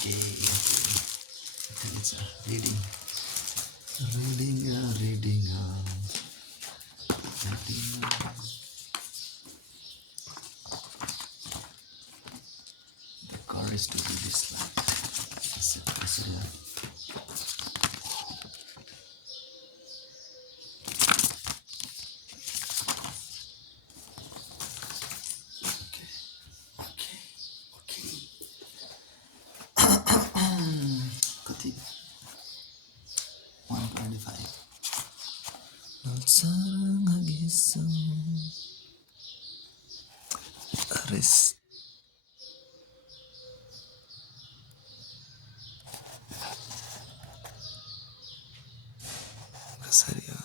Okay, it's reading, reading, reading, reading. The courage to do this life. Okay, okay, okay. Kati 125. Sarang hagisang aris. Kasarya.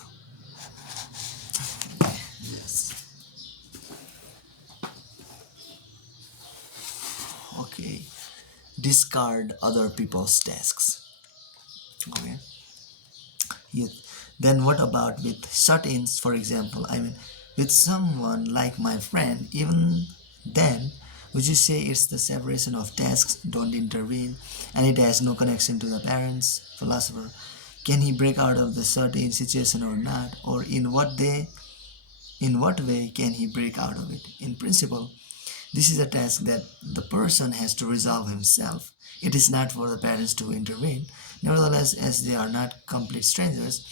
Yes. Okay. Discard other people's tasks. Okay. Yes. Then what about with shut-ins, for example? I mean, with someone like my friend, even then, would you say it's the separation of tasks, don't intervene, and it has no connection to the parents? Philosopher, can he break out of the certain situation or not? Or in what way can he break out of it? In principle, this is a task that the person has to resolve himself. It is not for the parents to intervene. Nevertheless, as they are not complete strangers,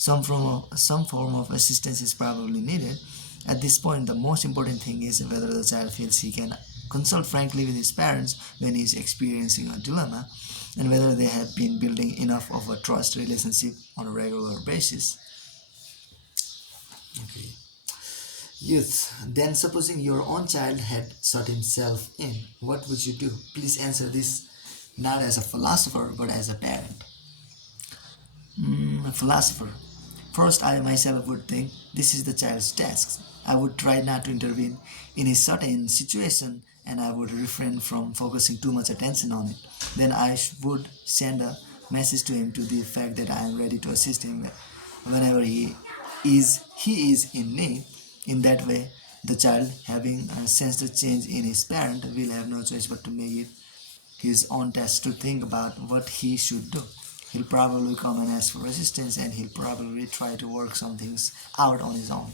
some form of assistance is probably needed. At this point, the most important thing is whether the child feels he can consult frankly with his parents when he is experiencing a dilemma, and whether they have been building enough of a trust relationship on a regular basis. Okay. Youth. Then, supposing your own child had shut himself in, what would you do? Please answer this not as a philosopher but as a parent. A philosopher. First, I myself would think this is the child's task. I would try not to intervene in a certain situation, and I would refrain from focusing too much attention on it. Then I would send a message to him to the effect that I am ready to assist him whenever he is in need. In that way, the child, having sensed a change in his parent, will have no choice but to make it his own task to think about what he should do. He'll probably come and ask for assistance, and he'll probably try to work some things out on his own.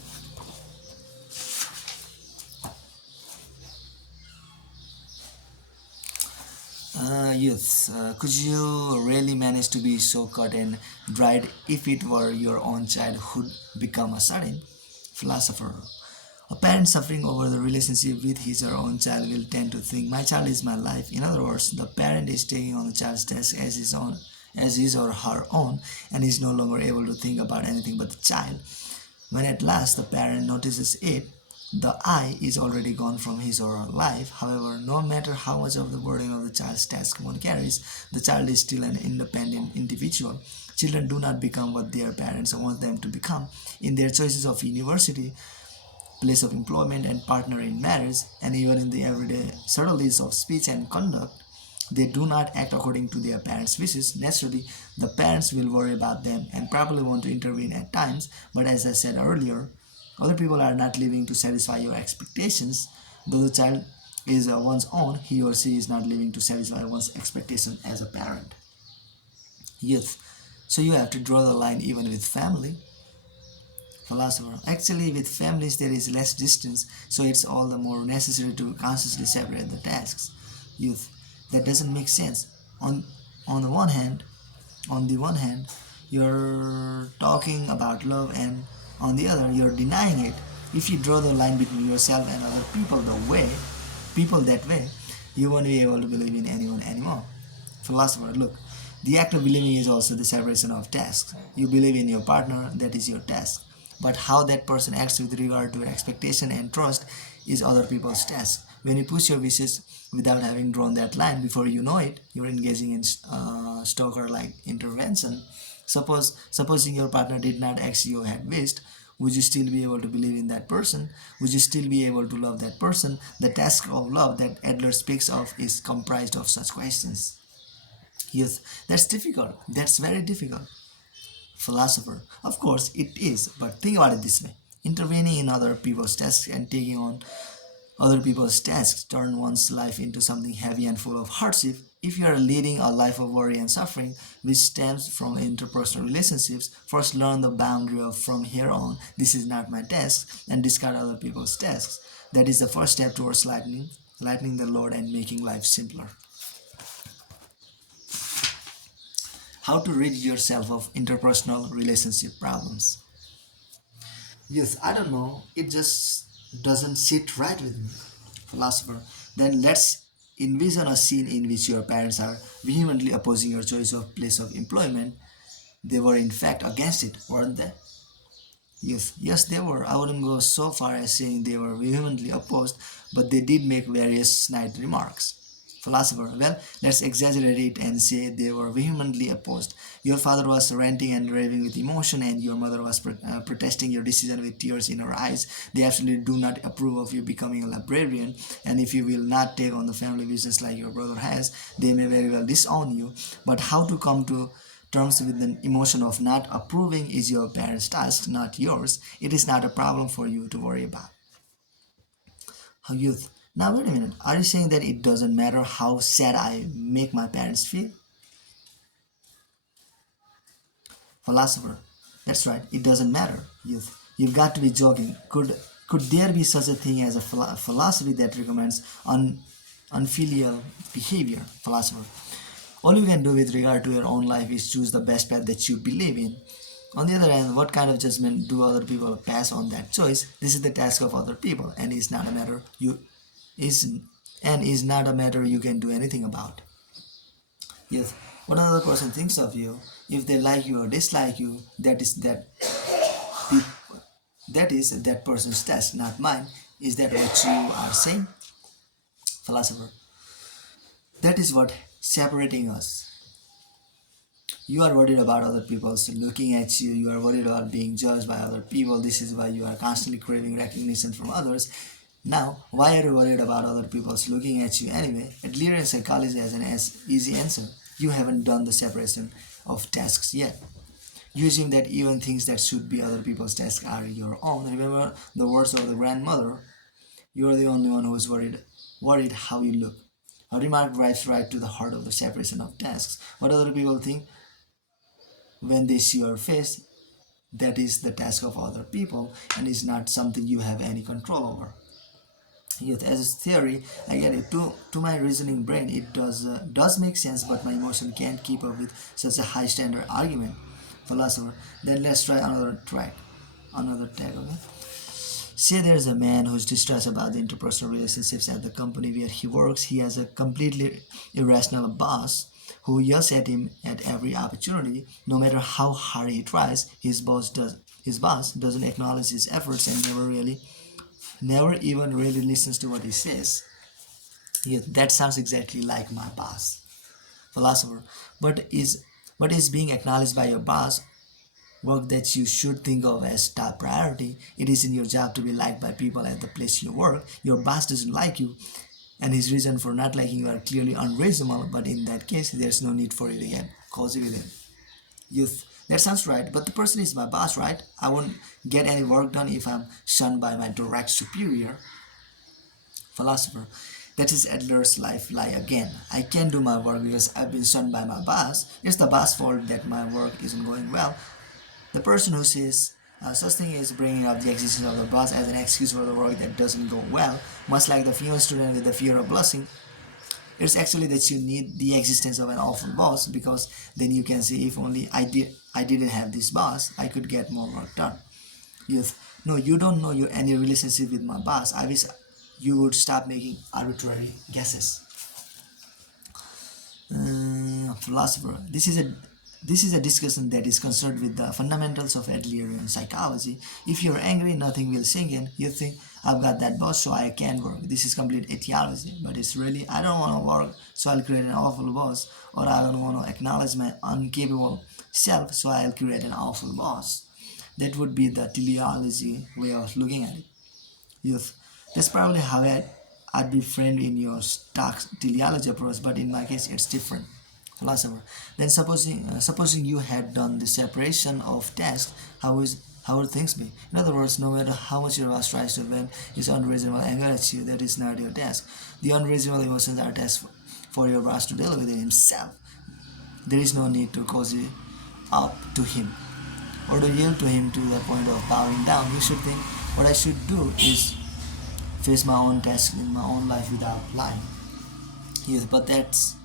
Youth, could you really manage to be so cut and dried if it were your own child who'd become a sudden philosopher? A parent suffering over the relationship with his or own child will tend to think, my child is my life. In other words, the parent is taking on the child's task as his or her own, and is no longer able to think about anything but the child. When at last the parent notices it, the I is already gone from his or her life. However, no matter how much of the burden of the child's task one carries, the child is still an independent individual. Children do not become what their parents want them to become. In their choices of university, place of employment, and partner in marriage, and even in the everyday subtleties of speech and conduct, they do not act according to their parents' wishes. Naturally, the parents will worry about them and probably want to intervene at times, but as I said earlier, other people are not living to satisfy your expectations. Though the child is one's own, he or she is not living to satisfy one's expectation as a parent. Youth. So you have to draw the line even with family. Philosopher. Actually, with families there is less distance, so it's all the more necessary to consciously separate the tasks. Youth. That doesn't make sense. On the one hand, you're talking about love, and on the other, you're denying it. If you draw the line between yourself and other people that way, you won't be able to believe in anyone anymore. Philosopher, look, the act of believing is also the separation of tasks. You believe in your partner, that is your task. But how that person acts with regard to expectation and trust is other people's task. When you push your wishes without having drawn that line, before you know it, you're engaging in stalker-like intervention. Supposing your partner did not act you had wished, would you still be able to believe in that person? Would you still be able to love that person? The task of love that Adler speaks of is comprised of such questions. Yes, that's difficult. That's very difficult. Philosopher. Of course, it is, but think about it this way. Intervening in other people's tasks and taking on other people's tasks turn one's life into something heavy and full of hardship. if you are leading a life of worry and suffering, which stems from interpersonal relationships, first learn the boundary of from here on, this is not my task, and discard other people's tasks. That is the first step towards lightening the load and making life simpler. How to rid yourself of interpersonal relationship problems. Yes, I don't know. It just doesn't sit right with me. Philosopher. Then let's envision a scene in which your parents are vehemently opposing your choice of place of employment. They were in fact against it, weren't they? Yes, they were. I wouldn't go so far as saying they were vehemently opposed, but they did make various snide remarks. Philosopher, well, let's exaggerate it and say they were vehemently opposed. Your father was ranting and raving with emotion, and your mother was protesting your decision with tears in her eyes. They absolutely do not approve of you becoming a librarian, and if you will not take on the family business like your brother has, they may very well disown you. But how to come to terms with the emotion of not approving is your parents' task, not yours. It is not a problem for you to worry about. How youth. Now wait a minute. Are you saying that it doesn't matter how sad I make my parents feel? Philosopher. That's right. It doesn't matter. Youth. You've got to be joking. Could there be such a thing as a philosophy that recommends unfilial behavior? Philosopher. All you can do with regard to your own life is choose the best path that you believe in. On the other hand, what kind of judgment do other people pass on that choice? This is the task of other people, and is not a matter you is is not a matter you can do anything about. Yes, what another person thinks of you, if they like you or dislike you, that is that person's task, not mine. Is that what you are saying? Philosopher. That is what separating us. You are worried about other people looking at you. You are worried about being judged by other people. This is why you are constantly craving recognition from others. Now, why are you worried about other people looking at you anyway? Adherent psychology has an easy answer. You haven't done the separation of tasks yet. You assume that even things that should be other people's tasks are your own. Remember the words of the grandmother. You are the only one who is worried how you look. Her remark drives right to the heart of the separation of tasks. What other people think when they see your face, that is the task of other people and is not something you have any control over. Yet, as a theory, I get it. To my reasoning brain, it does make sense, but my emotion can't keep up with such a high standard argument. Philosopher. Then let's try another tag. Okay. Say there's a man who's distressed about the interpersonal relationships at the company where he works. He has a completely irrational boss who yells at him at every opportunity. No matter how hard he tries, his boss doesn't acknowledge his efforts and never even really listens to what he says. Yeah, that sounds exactly like my boss. Philosopher. But is being acknowledged by your boss work that you should think of as top priority? It isn't your job to be liked by people at the place you work. Your boss doesn't like you, and his reason for not liking you are clearly unreasonable, but in that case, there's no need for you to get cozy with him. Youth. That sounds right, but the person is my boss, right? I won't get any work done if I'm shunned by my direct superior. Philosopher. That is Adler's life lie again. I can't do my work because I've been shunned by my boss. It's the boss' fault that my work isn't going well. The person who says such thing is bringing up the existence of the boss as an excuse for the work that doesn't go well, much like the female student with the fear of blushing. It's actually that you need the existence of an awful boss, because then you can say, if only I didn't have this boss, I could get more work done. Youth. No, you don't know your any relationship with my boss. I wish you would stop making arbitrary guesses. Philosopher. This is a discussion that is concerned with the fundamentals of Adlerian psychology. If you're angry, nothing will sink in. You think, I've got that boss, so I can work. This is complete etiology. But it's really, I don't want to work, so I'll create an awful boss. Or I don't want to acknowledge my incapable self, so I'll create an awful boss. That would be the teleology way of looking at it. Youth. That's probably how I'd be framed in your stock teleology approach, but in my case, it's different. Philosopher. Then supposing you had done the separation of tasks, how would things be? In other words, no matter how much your boss tries to vent his unreasonable anger at you, that is not your task. The unreasonable emotions are tasks for your boss to deal with it himself. There is no need to cozy up to him or to yield to him to the point of bowing down. You should think what I should do is face my own task in my own life without lying. Yes, but that's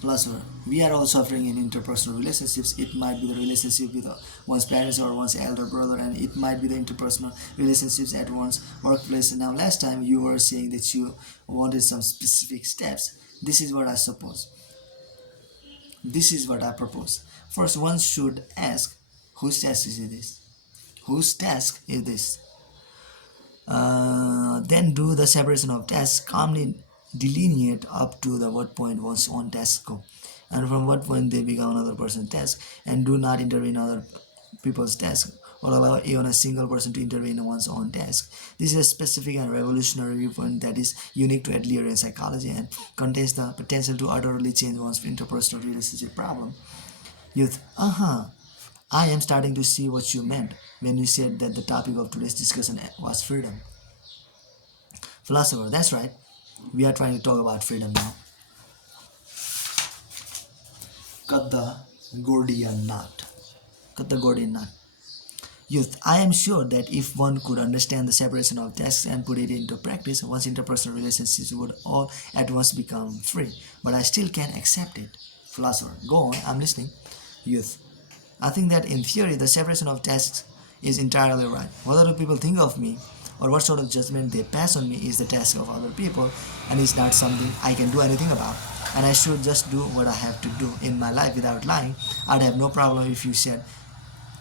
plus we are all suffering in interpersonal relationships. It might be the relationship with one's parents or one's elder brother, and it might be the interpersonal relationships at one's workplace. Now, last time you were saying that you wanted some specific steps. This is what I suppose. This is what I propose. First, one should ask, whose task is this? Whose task is this? Then do the separation of tasks, calmly delineate up to the what point one's own tasks go, and from what point they become another person's task, and do not intervene in other people's tasks or allow even a single person to intervene in one's own task. This is a specific and revolutionary viewpoint that is unique to Adlerian psychology and contains the potential to utterly change one's interpersonal relationship problem. Youth, I am starting to see what you meant when you said that the topic of today's discussion was freedom. Philosopher, that's right. We are trying to talk about freedom now. Cut the Gordian knot. Cut the Gordian knot. Youth, I am sure that if one could understand the separation of tasks and put it into practice, one's interpersonal relationships would all at once become free. But I still can't accept it. Philosopher, go on, I'm listening. Youth, I think that in theory the separation of tasks is entirely right. What other people think of me or what sort of judgment they pass on me is the task of other people and is not something I can do anything about. And I should just do what I have to do in my life without lying. I'd have no problem if you said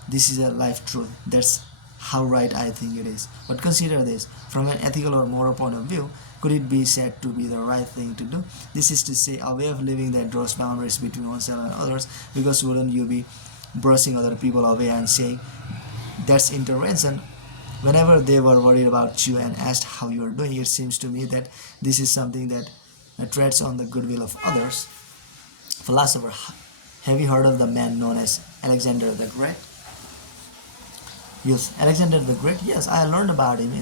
this is a life truth. That's how right I think it is. But consider this from an ethical or moral point of view. Could it be said to be the right thing to do? This is to say, a way of living that draws boundaries between oneself and others, because wouldn't you be brushing other people away and saying that's intervention whenever they were worried about you and asked how you are doing? It seems to me that this is something that treads on the goodwill of others. Philosopher, have you heard of the man known as Alexander the Great? Yes, Alexander the Great. Yes, I learned about him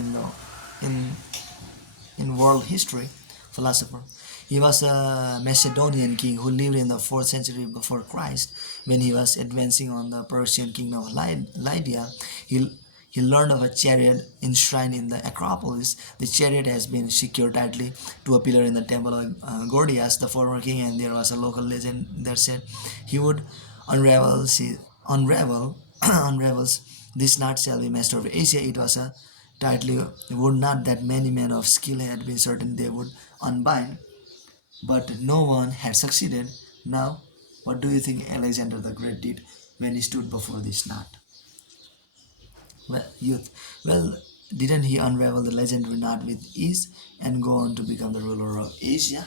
in world history. Philosopher. He was a Macedonian king who lived in the 4th century before Christ. When he was advancing on the Persian kingdom of Lydia, he learned of a chariot enshrined in the Acropolis. The chariot has been secured tightly to a pillar in the temple of Gordias, the former king, and there was a local legend that said he would unravels this knot shall be master of Asia. It was a tightly would not that many men of skill had been certain they would unbind, but no one had succeeded. Now, what do you think Alexander the Great did when he stood before this knot? Well, youth, well, didn't he unravel the legendary knot with ease and go on to become the ruler of Asia?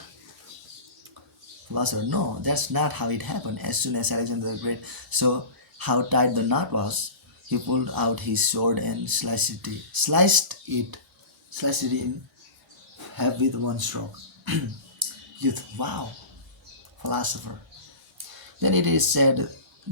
Philosopher, no, that's not how it happened. As soon as Alexander the Great saw how tight the knot was, he pulled out his sword and sliced it in half with one stroke. Youth, wow, philosopher. Then it is said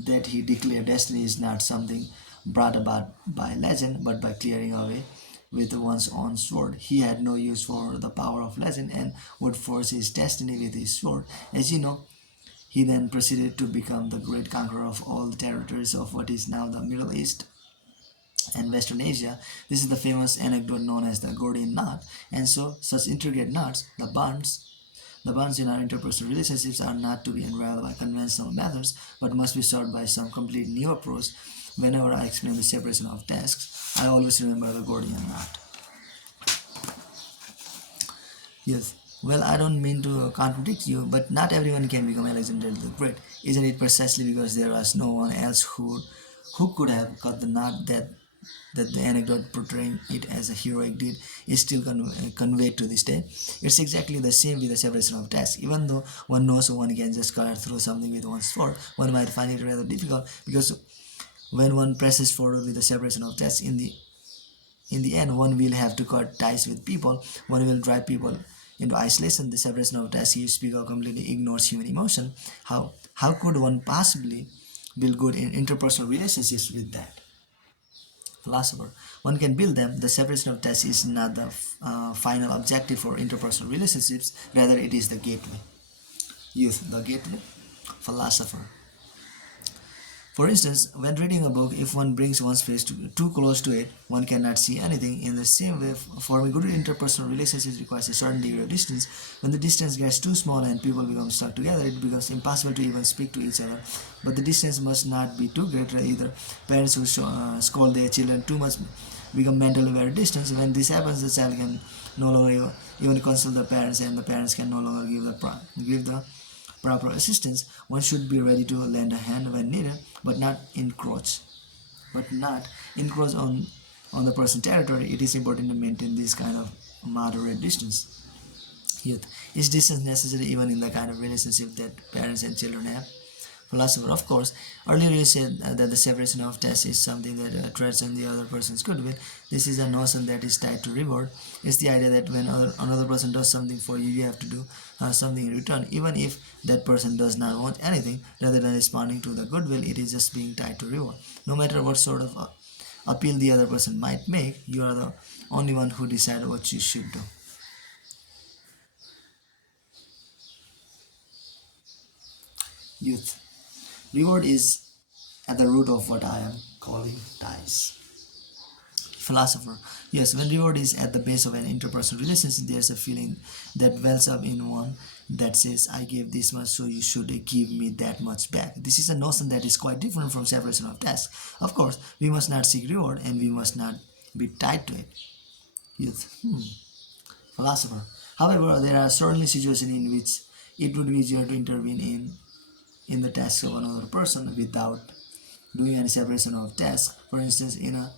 that he declared destiny is not something brought about by legend, but by clearing away with one's own sword. He had no use for the power of legend and would force his destiny with his sword. As you know, he then proceeded to become the great conqueror of all the territories of what is now the Middle East and Western Asia. This is the famous anecdote known as the Gordian knot. And so, such intricate knots, the bonds in our interpersonal relationships are not to be unraveled by conventional methods, but must be solved by some complete new approach. Whenever I explain the separation of tasks, I always remember the Gordian knot. Yes. Well, I don't mean to contradict you, but not everyone can become Alexander the Great. Isn't it precisely because there was no one else who could have cut the knot that the anecdote portraying it as a heroic deed is still conveyed to this day? It's exactly the same with the separation of tasks. Even though one knows one can just cut through something with one's sword, one might find it rather difficult, because when one presses forward with the separation of tasks, in the end, one will have to cut ties with people. One will drive people into isolation. The separation of tasks you speak of completely ignores human emotion. How could one possibly build good in interpersonal relationships with that? Philosopher, one can build them. The separation of tasks is not the final objective for interpersonal relationships. Rather, it is the gateway. Youth, the gateway, philosopher. For instance, when reading a book, if one brings one's face too close to it, one cannot see anything. In the same way, forming good interpersonal relationships requires a certain degree of distance. When the distance gets too small and people become stuck together, it becomes impossible to even speak to each other. But the distance must not be too great either. Parents who scold their children too much become mentally very distant. When this happens, the child can no longer even console the parents, and the parents can no longer give the proper assistance. One should be ready to lend a hand when needed, but not encroach. But not encroach on the person's territory. It is important to maintain this kind of moderate distance. Youth. Is distance necessary even in the kind of relationship that parents and children have? Philosopher, of course. Earlier you said that the separation of tasks is something that treads on the other person's goodwill. This is a notion that is tied to reward. It's the idea that when another person does something for you, you have to do something in return, even if that person does not want anything. Rather than responding to the goodwill, it is just being tied to reward. No matter what sort of appeal the other person might make, you are the only one who decides what you should do. Youth. Reward is at the root of what I am calling ties. Philosopher. Yes, when reward is at the base of an interpersonal relationship, there's a feeling that wells up in one that says, I gave this much, so you should give me that much back. This is a notion that is quite different from separation of tasks. Of course, we must not seek reward and we must not be tied to it. Youth. Philosopher. However, there are certainly situations in which it would be easier to intervene in the tasks of another person without doing any separation of tasks. For instance, in a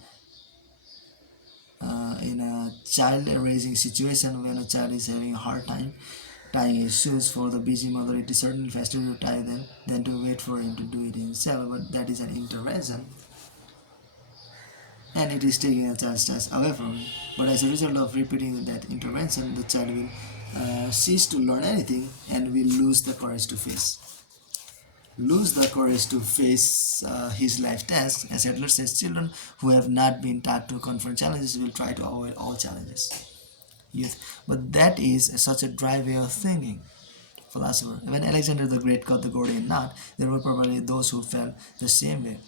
child raising situation, when a child is having a hard time tying his shoes, for the busy mother it is certainly faster to tie them than to wait for him to do it himself, but that is an intervention and it is taking a child's task away from him. But as a result of repeating that intervention, the child will cease to learn anything and will lose the courage to face his life tasks. As Adler says, children who have not been taught to confront challenges will try to avoid all challenges. Yes, but that is such a dry way of thinking. Philosopher. When Alexander the Great cut the Gordian knot, there were probably those who felt the same way,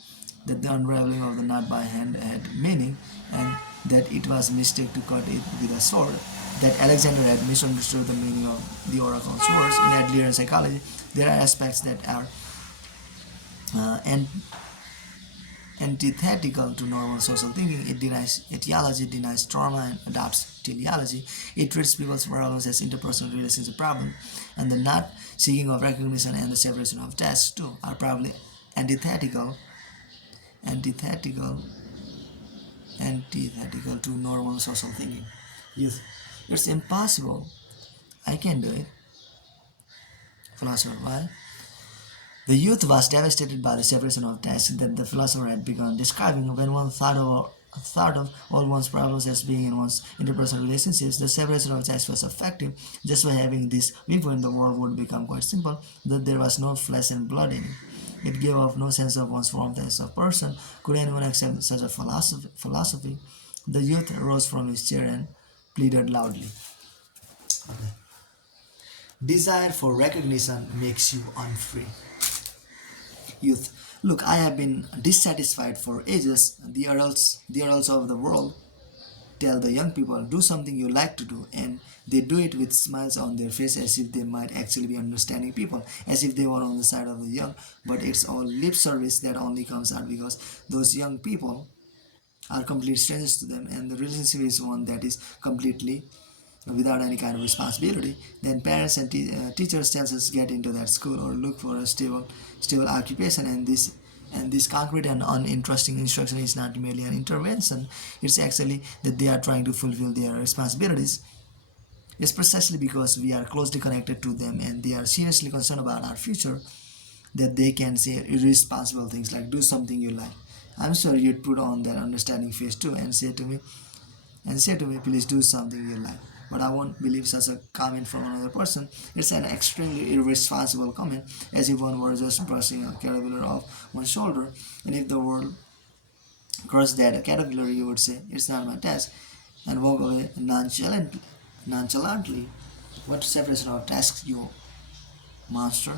that the unraveling of the knot by hand had meaning, and that it was a mistake to cut it with a sword, that Alexander had misunderstood the meaning of the oracle swords. In Adlerian psychology, there are aspects that are and antithetical to normal social thinking. It denies etiology, denies trauma, and adopts teleology. It treats people's problems as interpersonal relationship problems, and the not seeking of recognition and the separation of tasks too are probably antithetical, antithetical, antithetical to normal social thinking. Yes, it's impossible. I can do it. Philosopher, why? The youth was devastated by the separation of tasks that the philosopher had begun describing. When one thought of all one's problems as being in one's interpersonal relationships, the separation of tasks was effective. Just by having this viewpoint, the world would become quite simple, that there was no flesh and blood in it. It gave off no sense of one's warmth as a person. Could anyone accept such a philosophy? The youth rose from his chair and pleaded loudly. Okay. Desire for recognition makes you unfree. Youth. Look, I have been dissatisfied for ages. The adults of the world tell the young people, do something you like to do, and they do it with smiles on their face as if they might actually be understanding people, as if they were on the side of the young. But it's all lip service that only comes out because those young people are complete strangers to them, and the relationship is one that is completely without any kind of responsibility. Then parents and teachers tell us get into that school or look for a stable occupation, and this concrete and uninteresting instruction is not merely an intervention. It's actually that they are trying to fulfill their responsibilities. It's precisely because we are closely connected to them and they are seriously concerned about our future that they can say irresponsible things like do something you like. I'm sure you'd put on that understanding face too and say to me, please do something you like. But I won't believe such a comment from another person. It's an extremely irresponsible comment, as if one were just brushing a caterpillar off one's shoulder. And if the world cursed that caterpillar, you would say, it's not my task, and walk away nonchalantly. What separation of tasks you Monster.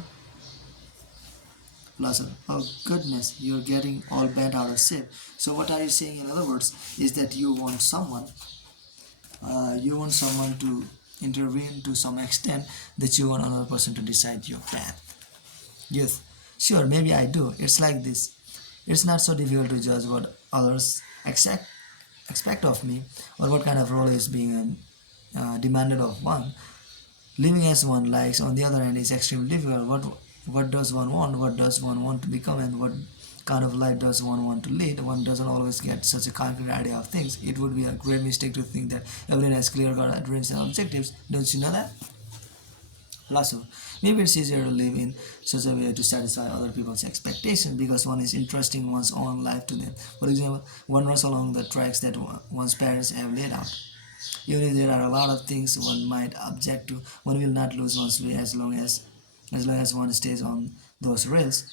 Philosopher. Oh goodness, you're getting all bent out of shape. So what are you saying in other words is that you want someone to intervene to some extent, that you want another person to decide your path. Yes, sure, maybe I do. It's like this. It's not so difficult to judge what others expect of me, or what kind of role is being demanded of one. Living as one likes, on the other hand, is extremely difficult. What does one want? What does one want to become? And what kind of life does one want to lead? One doesn't always get such a concrete idea of things. It would be a great mistake to think that everyone has clear-cut dreams and objectives. Don't you know that? Also, maybe it's easier to live in such a way to satisfy other people's expectations because one is entrusting one's own life to them. For example, one runs along the tracks that one's parents have laid out. Even if there are a lot of things one might object to, one will not lose one's way as long as one stays on those rails.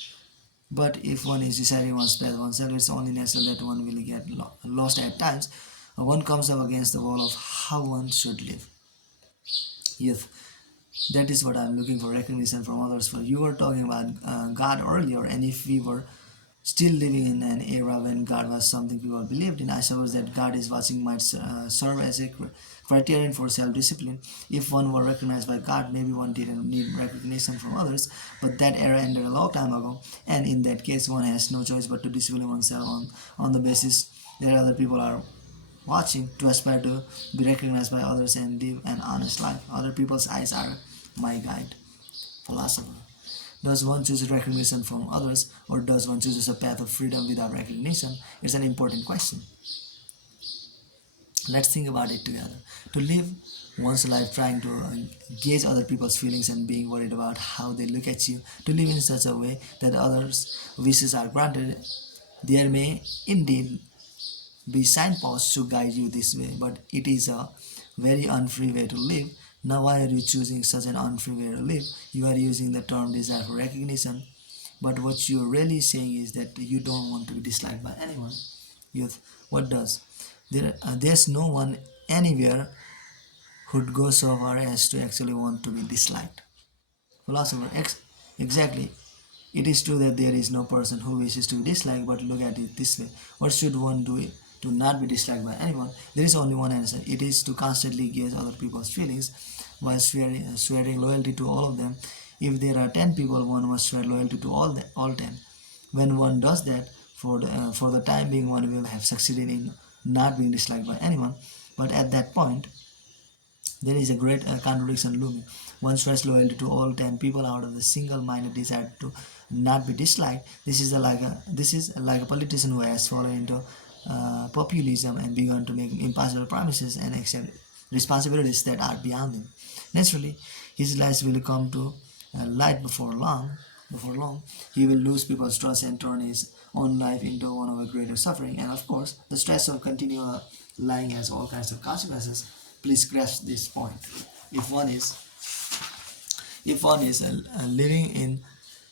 But if one is deciding one's path oneself, it's only natural that one will get lost at times. One comes up against the wall of how one should live. Youth. That is what I'm looking for, recognition from others. For you were talking about God earlier, and if we were still living in an era when God was something people believed in, I suppose that God is watching might serve as a criterion for self-discipline. If one were recognized by God, maybe one didn't need recognition from others, but that era ended a long time ago, and in that case one has no choice but to discipline oneself on the basis that other people are watching, to aspire to be recognized by others and live an honest life. Other people's eyes are my guide. Philosopher. Does one choose recognition from others, or does one choose a path of freedom without recognition? It's an important question. Let's think about it together. To live one's life trying to gauge other people's feelings and being worried about how they look at you, to live in such a way that others' wishes are granted, there may indeed be signposts to guide you this way, but it is a very unfree way to live. Now, why are you choosing such an unfree way to live? You are using the term desire for recognition, but what you're really saying is that you don't want to be disliked by anyone. Youth, what does? There's no one anywhere who'd go so far as to actually want to be disliked. Philosopher, exactly. It is true that there is no person who wishes to be disliked, but look at it this way. What should one do to not be disliked by anyone? There is only one answer. It is to constantly gauge other people's feelings while swearing loyalty to all of them. If there are 10 people, one must swear loyalty to all 10. When one does that, for the time being, one will have succeeded in not being disliked by anyone. But at that point, there is a great contradiction looming. One swears loyalty to all 10 people out of the single-minded desire to not be disliked. This is like a politician who has fallen into populism and begun to make impossible promises and accept responsibilities that are beyond him. Naturally, his lies will come to light before long. Before long, he will lose people's trust and turn his own life into one of a greater suffering. And of course, the stress of continual lying has all kinds of consequences. Please grasp this point. If one is living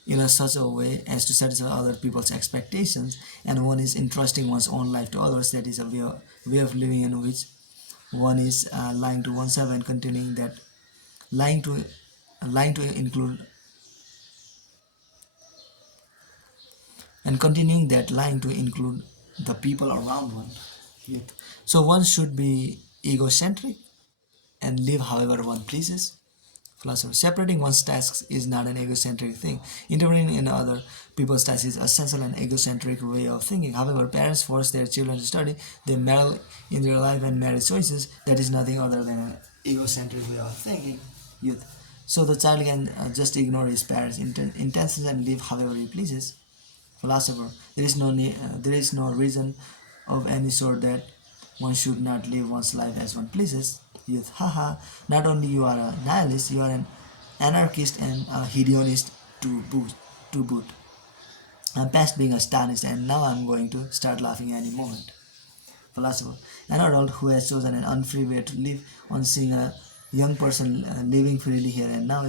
in such a way as to satisfy other people's expectations, and one is entrusting one's own life to others, that is a way of living in which one is lying to oneself and continuing that lying to include and continuing that lying to include the people around one. Yet, so one should be egocentric and live however one pleases. Philosopher. Separating one's tasks is not an egocentric thing. Intervening in other people's tasks is essential and egocentric way of thinking. However, parents force their children to study, they meddle in their life and marriage choices. That is nothing other than an egocentric way of thinking. Youth. So the child can just ignore his parents' intentions and live however he pleases. Philosopher. There is no reason of any sort that one should not live one's life as one pleases. Youth, haha, not only you are a nihilist, you are an anarchist and a hedonist to boot. I'm past being astonished and now I'm going to start laughing any moment. Philosopher, an adult who has chosen an unfree way to live on seeing a young person living freely here and now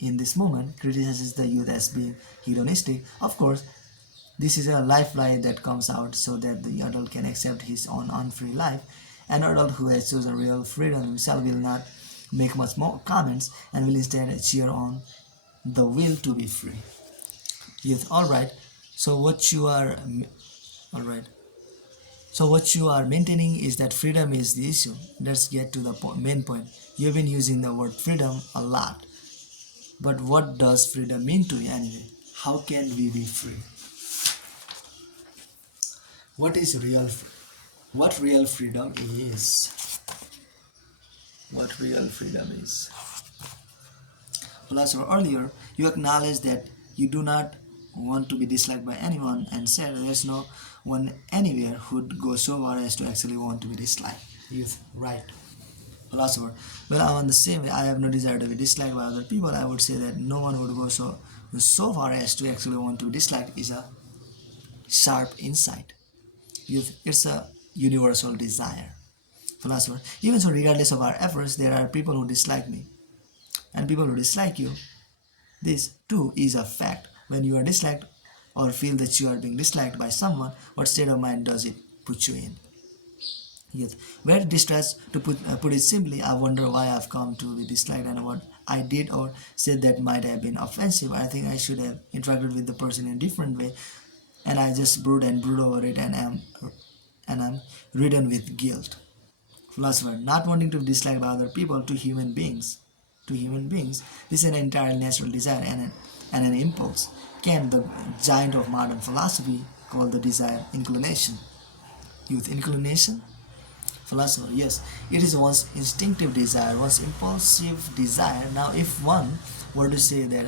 in this moment criticizes the youth as being hedonistic. Of course, this is a life lie that comes out so that the adult can accept his own unfree life. An adult who has chosen real freedom himself will not make much more comments and will instead cheer on the will to be free. Youth, all right. So what you are, all right. So what you are maintaining is that freedom is the issue. Let's get to the main point. You've been using the word freedom a lot, but what does freedom mean to you anyway? How can we be free? What is what real freedom is? What real freedom is? Philosopher, earlier you acknowledged that you do not want to be disliked by anyone and said there's no one anywhere who'd go so far as to actually want to be disliked. Youth, right. Philosopher, well, I'm on the same way. I have no desire to be disliked by other people. I would say that no one would go so far as to actually want to be disliked is a sharp insight. Youth, it's a universal desire. Philosopher, even so, regardless of our efforts, there are people who dislike me and people who dislike you. This too is a fact. When you are disliked or feel that you are being disliked by someone, what state of mind does it put you in? Yes, very distressed. To put it simply, I wonder why I've come to be disliked and what I did or said that might have been offensive. I think I should have interacted with the person in a different way, and I just brood and brood over it, and I'm ridden with guilt. Philosopher, not wanting to be disliked by other people to human beings, this is an entirely natural desire and an impulse. Can the giant of modern philosophy call the desire inclination? Youth, inclination? Philosopher, yes, it is one's instinctive desire, one's impulsive desire. Now, if one were to say that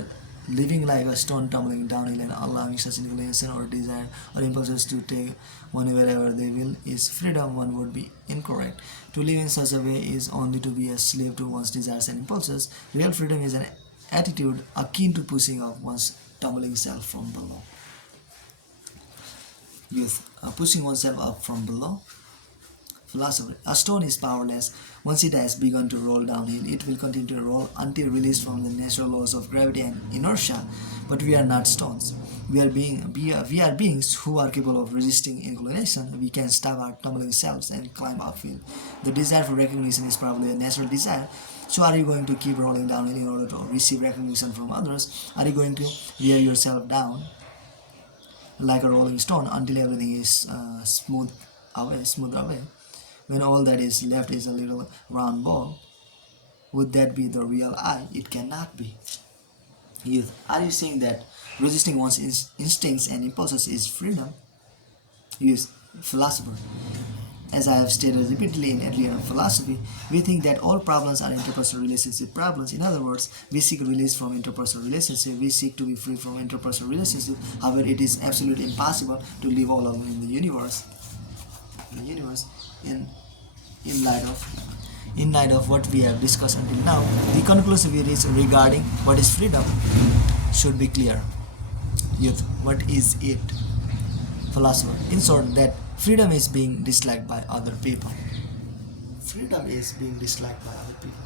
living like a stone tumbling downhill and allowing such inclination or desire or impulses to take one wherever they will is freedom, one would be incorrect. To live in such a way is only to be a slave to one's desires and impulses. Real freedom is an attitude akin to pushing off one's tumbling self from below. Youth, pushing oneself up from below. Philosopher, a stone is powerless. Once it has begun to roll downhill, it will continue to roll until released from the natural laws of gravity and inertia. But we are not stones. We are beings who are capable of resisting inclination. We can stop our tumbling selves and climb uphill. The desire for recognition is probably a natural desire. So are you going to keep rolling downhill in order to receive recognition from others? Are you going to wear yourself down like a rolling stone until everything is smooth away? When all that is left is a little round ball, would that be the real I? It cannot be. Youth, are you saying that resisting one's instincts and impulses is freedom? Youth, philosopher, as I have stated repeatedly in Adrian philosophy, we think that all problems are interpersonal relationship problems. In other words, we seek release from interpersonal relationship. We seek to be free from interpersonal relationship. However, it is absolutely impossible to live all alone in the universe. In light of what we have discussed until now, the conclusion we reach regarding what is freedom should be clear. Youth, what is it? Philosopher, in short, that freedom is being disliked by other people. Freedom is being disliked by other people.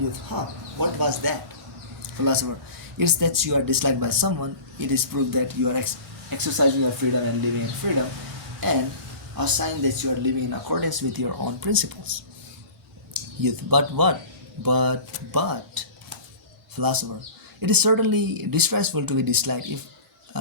Youth, what was that? Philosopher, it's that you are disliked by someone. It is proof that you are exercising your freedom and living in freedom, and a sign that you are living in accordance with your own principles. Youth, but what? But, philosopher, it is certainly distressful to be disliked.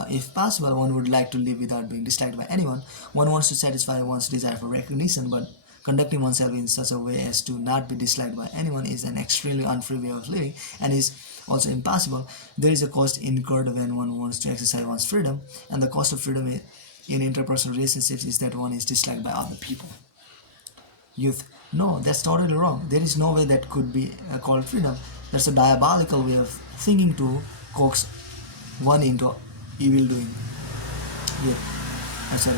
If possible, one would like to live without being disliked by anyone. One wants to satisfy one's desire for recognition, but conducting oneself in such a way as to not be disliked by anyone is an extremely unfree way of living and is also impossible. There is a cost incurred when one wants to exercise one's freedom, and the cost of freedom in interpersonal relationships is that one is disliked by other people. Youth, no, that's totally wrong. There is no way that could be called freedom. That's a diabolical way of thinking to coax one into evil doing. Youth, sorry,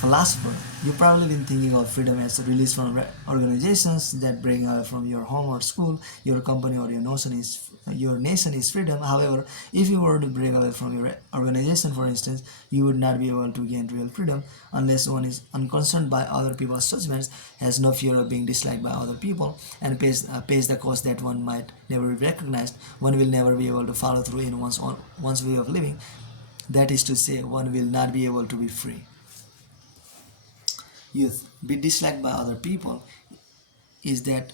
philosopher, you've probably been thinking of freedom as a release from organizations that bring away from your home or school, your company or your nation is freedom. However, if you were to break away from your organization, for instance, you would not be able to gain real freedom unless one is unconcerned by other people's judgments, has no fear of being disliked by other people, and pays the cost that one might never be recognized. One will never be able to follow through in one's way of living. That is to say, one will not be able to be free. Youth, be disliked by other people. Is that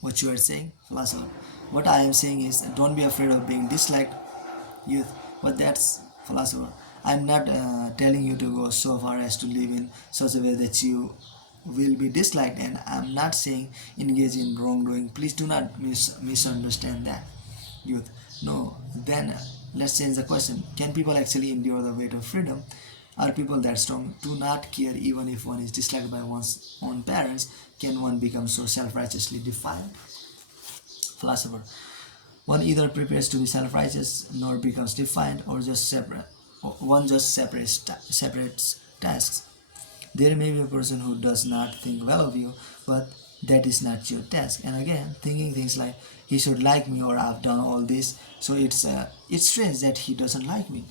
what you are saying, philosopher? What I am saying is, don't be afraid of being disliked, youth. But that's philosopher. I'm not telling you to go so far as to live in such a way that you will be disliked, and I'm not saying engage in wrongdoing. Please do not misunderstand that, youth. No, then let's change the question. Can people actually endure the weight of freedom? Are people that strong? Do not care even if one is disliked by one's own parents. Can one become so self-righteously defiled? Philosopher. One either prepares to be self-righteous nor becomes defiant, or just separate. One just separates tasks. There may be a person who does not think well of you, but that is not your task. And again, thinking things like he should like me or I've done all this, so it's strange that he doesn't like me.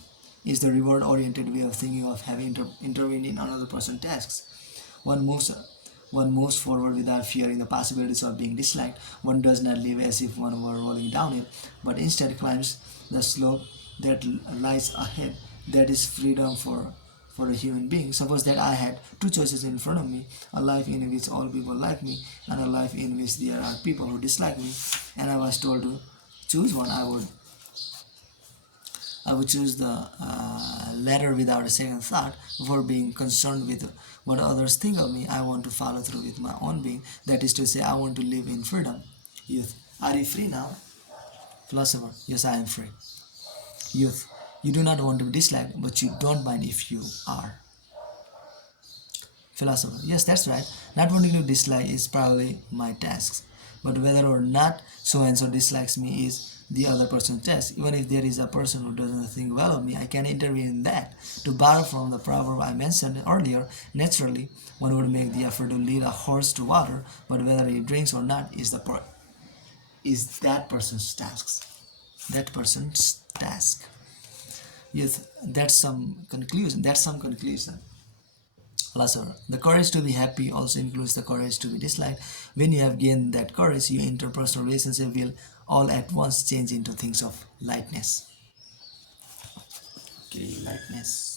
Is the reward-oriented way of thinking of having intervened in another person's tasks. One moves one moves forward without fearing the possibilities of being disliked. One does not live as if one were rolling downhill, but instead climbs the slope that lies ahead. That is freedom for a human being. Suppose that I had two choices in front of me, a life in which all people like me and a life in which there are people who dislike me, and I was told to choose one. I would choose the latter without a second thought. Before being concerned with what others think of me, I want to follow through with my own being. That is to say, I want to live in freedom. Youth, are you free now? Philosopher, yes, I am free. Youth, you do not want to be disliked, but you don't mind if you are. Philosopher, yes, that's right. Not wanting to dislike is probably my task. But whether or not so and so dislikes me is the other person's task. Even if there is a person who doesn't think well of me, I can intervene in that. To borrow from the proverb I mentioned earlier, naturally, one would make the effort to lead a horse to water, but whether he drinks or not is that person's task. That person's task. Yes, that's some conclusion. That's some conclusion. Philosopher. The courage to be happy also includes the courage to be disliked. When you have gained that courage, your interpersonal relationship will all at once change into things of lightness. Okay, lightness.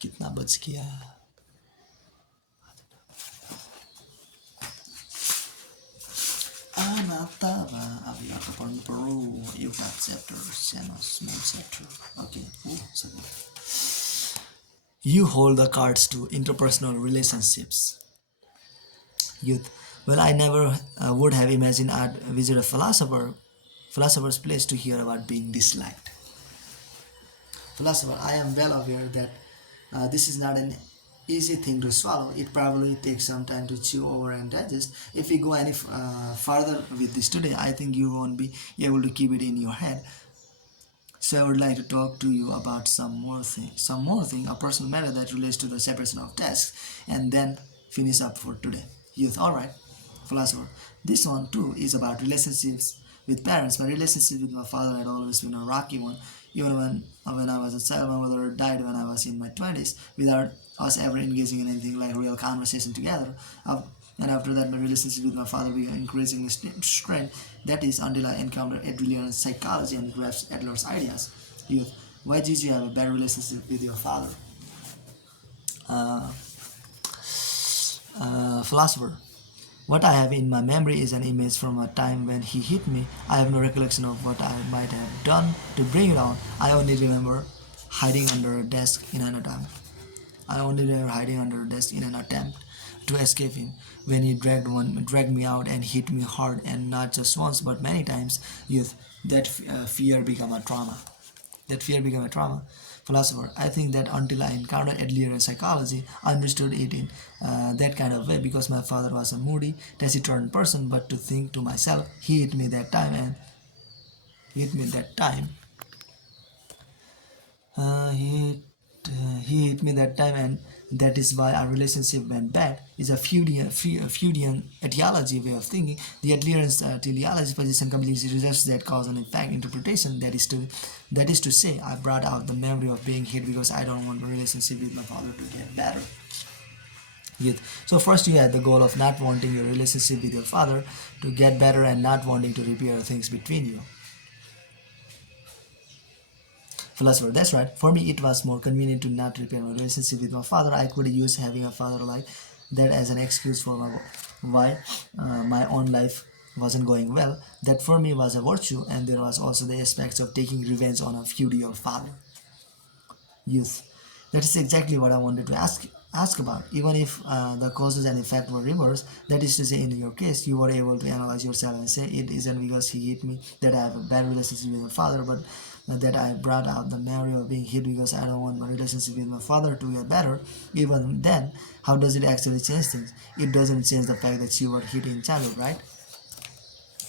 कितना बच गया? Anatama, Aviaka Peru, Yucat Scepter, Seno, Small Scepter. Okay, sorry. You hold the cards to interpersonal relationships. Youth. Well, I never would have imagined I'd visit a philosopher's place to hear about being disliked. Philosopher, I am well aware that this is not an easy thing to swallow. It probably takes some time to chew over and digest. If we go any further with this today, I think you won't be able to keep it in your head. So I would like to talk to you about some more thing, a personal matter that relates to the separation of tasks, and then finish up for today. Youth, all right, philosopher. This one too is about relationships with parents. My relationship with my father had always been a rocky one. Even when I was a child, my mother died when I was in my 20s, without us ever engaging in anything like real conversation together. And after that, my relationship with my father became increasingly strained. That is until I encountered Adler's psychology and grasped Adler's ideas. Youth, why did you have a bad relationship with your father? Uh, Philosopher. What I have in my memory is an image from a time when he hit me. I have no recollection of what I might have done to bring it on. I only remember hiding under a desk in an attempt. To escape him. When he dragged me out and hit me hard, and not just once but many times, youth, that fear became a trauma. Philosopher, I think that until I encountered Adler and psychology, I understood it in that kind of way, because my father was a moody, taciturn person. But to think to myself, he hit me that time, and hit me that time. He hit me that time, and that is why our relationship went bad. Is a Freudian etiology way of thinking. The Adler's teleology position completely rejects that cause and effect interpretation. That is to say, I brought out the memory of being hit because I don't want my relationship with my father to get better. Youth. So first you had the goal of not wanting your relationship with your father to get better and not wanting to repair things between you. Philosopher, that's right. For me, it was more convenient to not repair my relationship with my father. I could use having a father like that as an excuse for why my own life wasn't going well, that for me was a virtue, and there was also the aspects of taking revenge on a feudal father. Youth. That is exactly what I wanted to ask about. Even if the causes and effect were reversed, that is to say, in your case, you were able to analyze yourself and say it isn't because he hit me that I have a bad relationship with my father, but that I brought out the memory of being hit because I don't want my relationship with my father to get better. Even then, how does it actually change things? It doesn't change the fact that you were hit in childhood, right?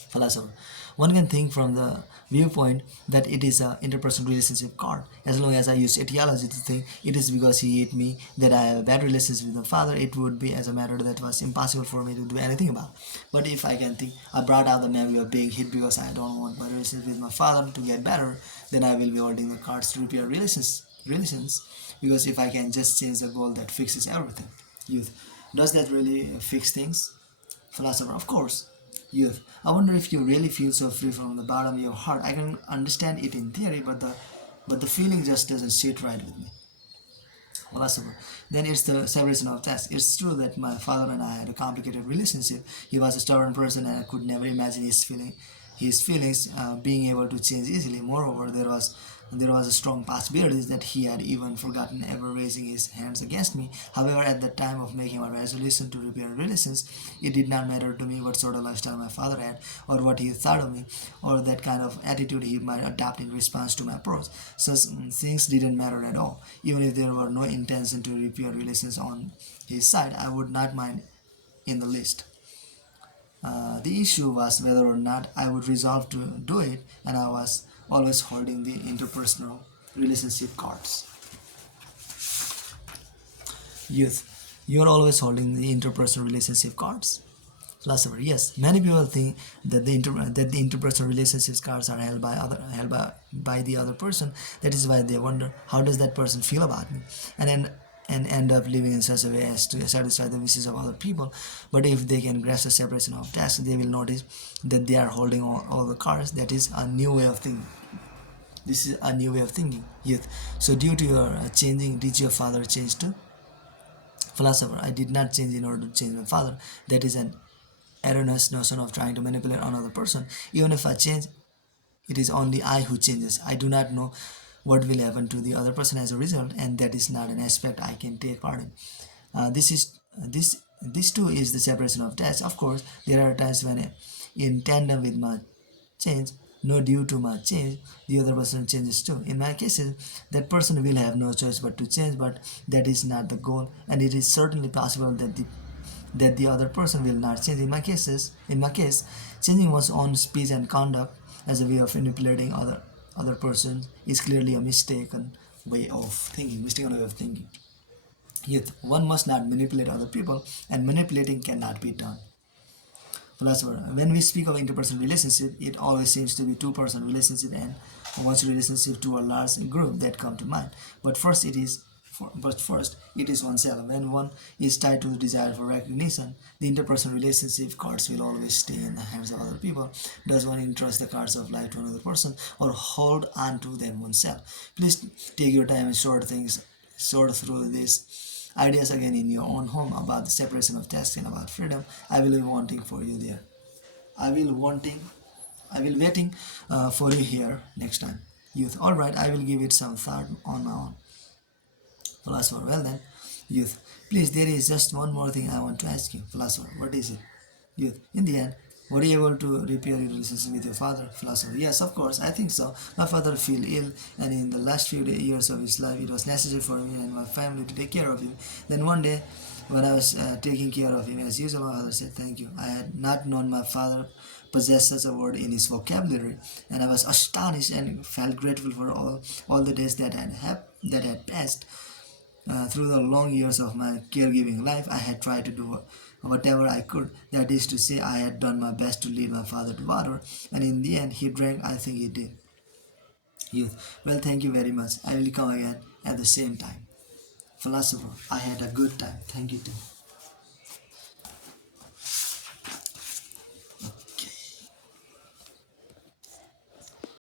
Philosopher. One can think from the viewpoint that it is an interpersonal relationship card. As long as I use etiology to think it is because he hit me that I have a bad relationship with my father, it would be as a matter that was impossible for me to do anything about. But if I can think I brought out the memory of being hit because I don't want my relationship with my father to get better, then I will be holding the cards to repair relations. Because if I can just change the goal that fixes everything. Youth. Does that really fix things? Philosopher, of course. Youth, I wonder if you really feel so free from the bottom of your heart. I can understand it in theory, but the feeling just doesn't sit right with me. Philosopher, then it's the separation of tasks. It's true that my father and I had a complicated relationship. He was a stubborn person, and I could never imagine his feelings being able to change easily. Moreover, there was a strong possibility that he had even forgotten ever raising his hands against me. However, at the time of making my resolution to repair relations, it did not matter to me what sort of lifestyle my father had, or what he thought of me, or that kind of attitude he might adopt in response to my approach. Such things didn't matter at all. Even if there were no intention to repair relations on his side, I would not mind in the least. The issue was whether or not I would resolve to do it, and I was always holding the interpersonal relationship cards. Youth, you're always holding the interpersonal relationship cards. Philosopher, yes. Many people think that the interpersonal relationships cards are held by the other person. That is why they wonder how does that person feel about me, and end up living in such a way as to satisfy the wishes of other people. But if they can grasp the separation of tasks, they will notice that they are holding all the cards. That is a new way of thinking. This is a new way of thinking. Youth. So due to your changing, did your father change too? Philosopher, I did not change in order to change my father. That is an erroneous notion of trying to manipulate another person. Even if I change, it is only I who changes. I do not know what will happen to the other person as a result, and that is not an aspect I can take part in. This too is the separation of tasks. Of course, there are times when, in tandem with my change, no due to my change, the other person changes too. In my cases, that person will have no choice but to change, but that is not the goal, and it is certainly possible that the other person will not change. In my case, changing one's own speech and conduct as a way of manipulating other person is clearly a mistaken way of thinking. Yet one must not manipulate other people, and manipulating cannot be done. Philosopher, when we speak of interpersonal relationship, it always seems to be two-person relationship and one's relationship to a large group that come to mind. But first, it is oneself. When one is tied to the desire for recognition, the interpersonal relationship cards will always stay in the hands of other people. Does one entrust the cards of life to another person or hold on to them oneself? Please take your time and sort through these ideas again in your own home about the separation of tasks and about freedom. I will be wanting for you there. I will wanting. I will waiting for you here next time. Youth. All right. I will give it some thought on my own. Philosopher, well then, youth, please, there is just one more thing I want to ask you. Philosopher, what is it? Youth, in the end, were you able to repair your relationship with your father? Philosopher, yes, of course, I think so. My father fell ill, and in the last few years of his life, it was necessary for me and my family to take care of him. Then one day, when I was taking care of him, as usual, my father said, "Thank you." I had not known my father possessed such a word in his vocabulary, and I was astonished and felt grateful for all the days that had passed. Through the long years of my caregiving life, I had tried to do whatever I could. That is to say, I had done my best to lead my father to water, and in the end, he drank. I think he did. Youth, well, thank you very much. I will come again at the same time. Philosopher, I had a good time. Thank you too.